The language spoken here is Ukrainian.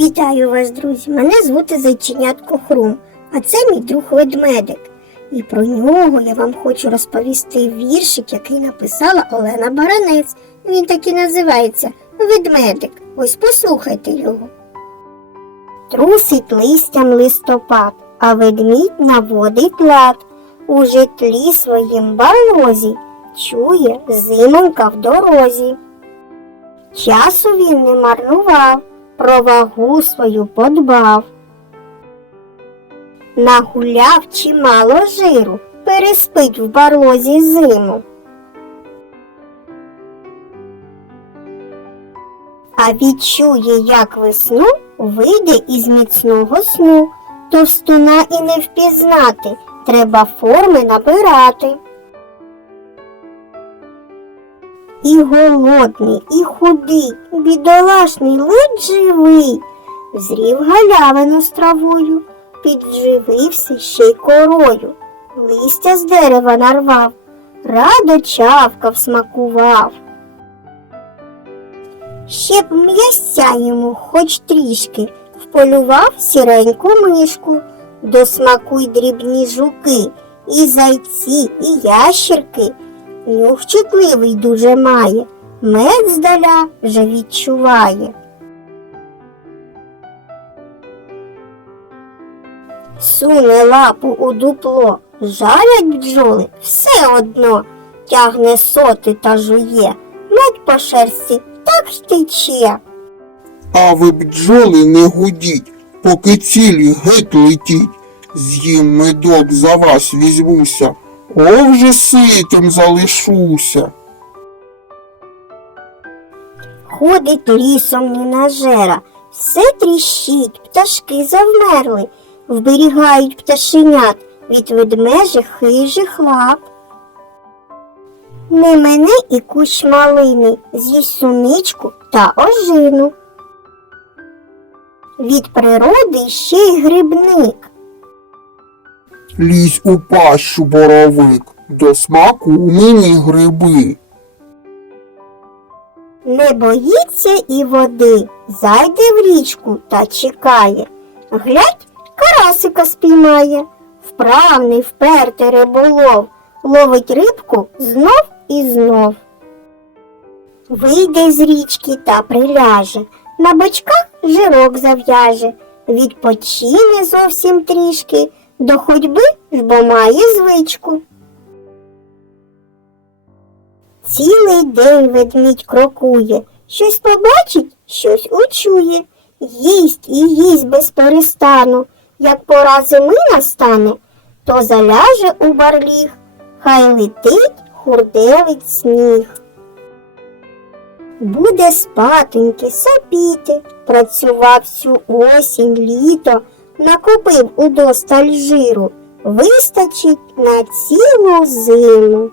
Вітаю вас, друзі! Мене звути Зайченятко Хрум, а це мій друг ведмедик. І про нього я вам хочу розповісти віршик, який написала Олена Баранець. Він так і називається Ведмедик. Ось послухайте його. Трусить листям листопад, а ведмідь наводить лад. У житлі своїм барлозі чує зимонька в дорозі. Часу він не марнував, про вагу свою подбав. Нагуляв чимало жиру, переспить в барлозі зиму. А відчує, як весну вийде із міцного сну, товстуна і не впізнати, треба форми набирати. І голодний, і худий, бідолашний, ледь живий, зрів галявину з травою, підживився ще й корою, листя з дерева нарвав, радо чавкав, смакував. Ще б м'ясця йому хоч трішки, вполював сіреньку мишку, до смаку й дрібні жуки, і зайці, і ящерки. Нюх чутливий дуже має, мед здаля вже відчуває. Суне лапу у дупло, жалять бджоли все одно, тягне соти та жує, мед по шерсті так й тече. А ви бджоли не гудіть, поки цілі геть летіть. З'їм медок за вас візьмуся, о вже ситим залишуся. Ходить лісом ненажера, все тріщить, пташки завмерли, вберігають пташенят від ведмежих хижих лап. Не мене і кущ малини, з'їсть суничку та ожину. Від природи ще й грибник. Лізь у пащу боровик, до смаку мені гриби. Не боїться і води, зайде в річку та чекає. Глядь, карасика спіймає. Вправний, впертий риболов, ловить рибку знов і знов. Вийде з річки та приляже, на бочках жирок зав'яже, відпочине зовсім трішки, до ходьби ж бо має звичку. Цілий день ведмідь крокує, щось побачить, щось учує, їсть і їсть без перестану. Як пора зими настане, то заляже у барліг, хай летить хурделить сніг. Буде спатоньки, сапіти, працював всю осінь, літо, накопив удосталь жиру, вистачить на цілу зиму.